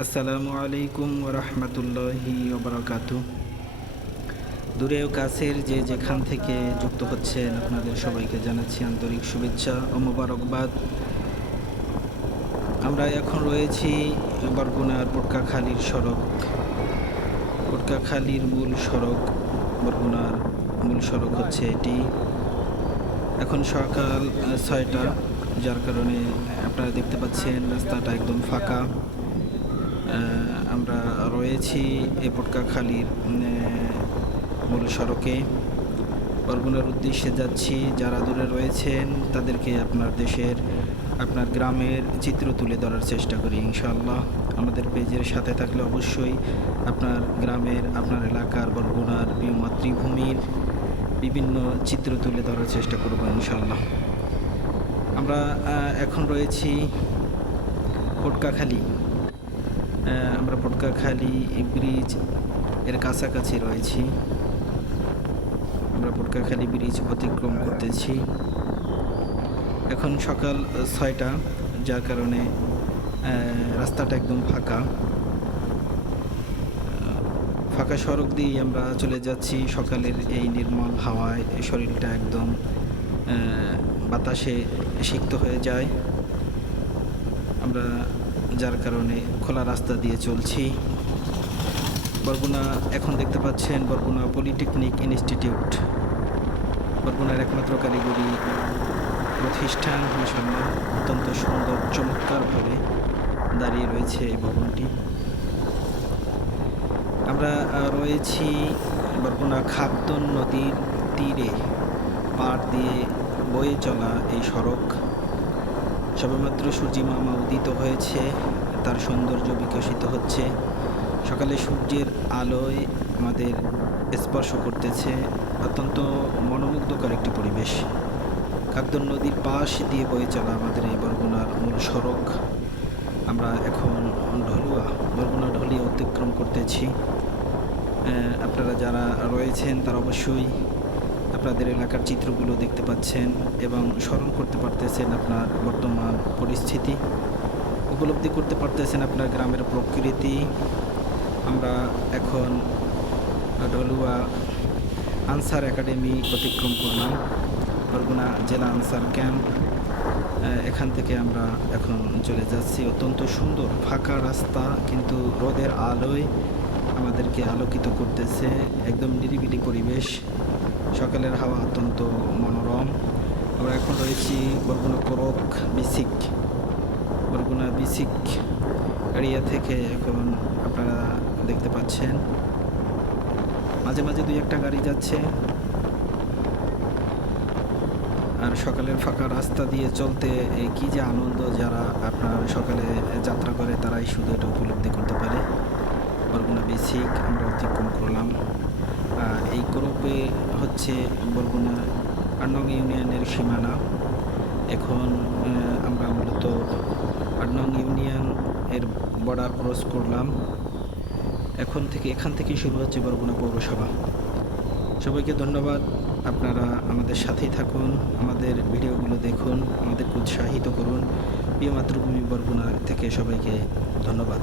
আসসালামু আলাইকুম ওরহমতুল্লাহি ওবরাকাতু। দূরে ও কাছের যে যেখান থেকে যুক্ত হচ্ছেন আপনাদের সবাইকে জানাচ্ছি আন্তরিক শুভেচ্ছা ও মোবারকবাদ। আমরা এখন রয়েছি বরগুনার পটকাখালীর সড়ক, পটকাখালীর মূল সড়ক। বরগুনার মূল সড়ক হচ্ছে এটি। এখন সকাল 6টা, যার কারণে আপনারা দেখতে পাচ্ছেন রাস্তাটা একদম ফাঁকা। আমরা রয়েছি এই পটকাখালীর মূল সড়কে, বরগুনার উদ্দেশ্যে যাচ্ছি। যারা দূরে রয়েছেন তাদেরকে আপনার দেশের, আপনার গ্রামের চিত্র তুলে ধরার চেষ্টা করি ইনশাআল্লাহ। আমাদের পেজের সাথে থাকলে অবশ্যই আপনার গ্রামের, আপনার এলাকার, বরগুনার মাতৃভূমির বিভিন্ন চিত্র তুলে ধরার চেষ্টা করব ইনশাআল্লাহ। আমরা এখন রয়েছি পটকাখালী। আমরা পটকাখালী ব্রিজ এর কাছাকাছি রয়েছি। আমরা পটকাখালী ব্রিজ অতিক্রম করতেছি। এখন সকাল 6টা, যার কারণে রাস্তাটা একদম ফাঁকা। ফাঁকা সড়ক দিয়েই আমরা চলে যাচ্ছি। সকালের এই নির্মল হাওয়ায় শরীরটা একদম বাতাসে সিক্ত হয়ে যায় আমরা, যার কারণে খোলা রাস্তা দিয়ে চলছি। বরগুনা এখন দেখতে পাচ্ছেন বরগুনা পলিটেকনিক ইনস্টিটিউট, বরগুনার একমাত্র কারিগরি প্রতিষ্ঠান। মাশাআল্লাহ, অত্যন্ত সুন্দর চমৎকারভাবে দাঁড়িয়ে রয়েছে এই ভবনটি। আমরা রয়েছি বরগুনা খাদ্যন নদীর তীরে, পাড় দিয়ে বয়ে চলা এই সড়ক। সবেমাত্র সূর্যিমামা উদিত হয়েছে, তার সৌন্দর্য বিকশিত হচ্ছে। সকালে সূর্যের আলোয় আমাদের স্পর্শ করতেছে, অত্যন্ত মনোমুগ্ধকর একটি পরিবেশ। খাদ্যন নদীর পাশ দিয়ে বয়ে চলা আমাদের এই বরগুনার মূল সড়ক। আমরা এখন বরগুনা ঢলিয়া অতিক্রম করতেছি। আপনারা যারা রয়েছেন তারা অবশ্যই আপনাদের এলাকার চিত্রগুলো দেখতে পাচ্ছেন এবং স্মরণ করতে পারতেছেন আপনার বর্তমান পরিস্থিতি, উপলব্ধি করতে পারতেছেন আপনার গ্রামের প্রকৃতি। আমরা এখন ঢলুয়া আনসার একাডেমি অতিক্রম করলাম, বরগুনা জেলা আনসার ক্যাম্প। এখান থেকে আমরা এখন চলে যাচ্ছি। অত্যন্ত সুন্দর ফাঁকা রাস্তা, কিন্তু রোদের আলোয় আমাদেরকে আলোকিত করতেছে। একদম নিরিবিলি পরিবেশ, সকালের হাওয়া অত্যন্ত মনোরম। আমরা এখন রয়েছি বরগুনা কোরক বিসিক, বরগুনা বিসিক এরিয়া থেকে এখন আপনারা দেখতে পাচ্ছেন মাঝে মাঝে 2-1টা গাড়ি যাচ্ছে। আর সকালের ফাঁকা রাস্তা দিয়ে চলতে কি যে আনন্দ, যারা আপনার সকালে যাত্রা করে তারাই শুধু এটা উপলব্ধি করতে পারে। বরগুনা বিসিক আমরা অতিক্রম করলাম। এই গ্রুপে হচ্ছে বরগুনা 8 নং ইউনিয়নের সীমানা। এখন আমরা মূলত 8 নং ইউনিয়ন এর বর্ডার ক্রস করলাম। এখান থেকে শুরু হচ্ছে বরগুনা পৌরসভা। সবাইকে ধন্যবাদ, আপনারা আমাদের সাথেই থাকুন, আমাদের ভিডিওগুলো দেখুন, আমাদেরকে উৎসাহিত করুন। প্রিয় মাতৃভূমি বরগুনা থেকে সবাইকে ধন্যবাদ।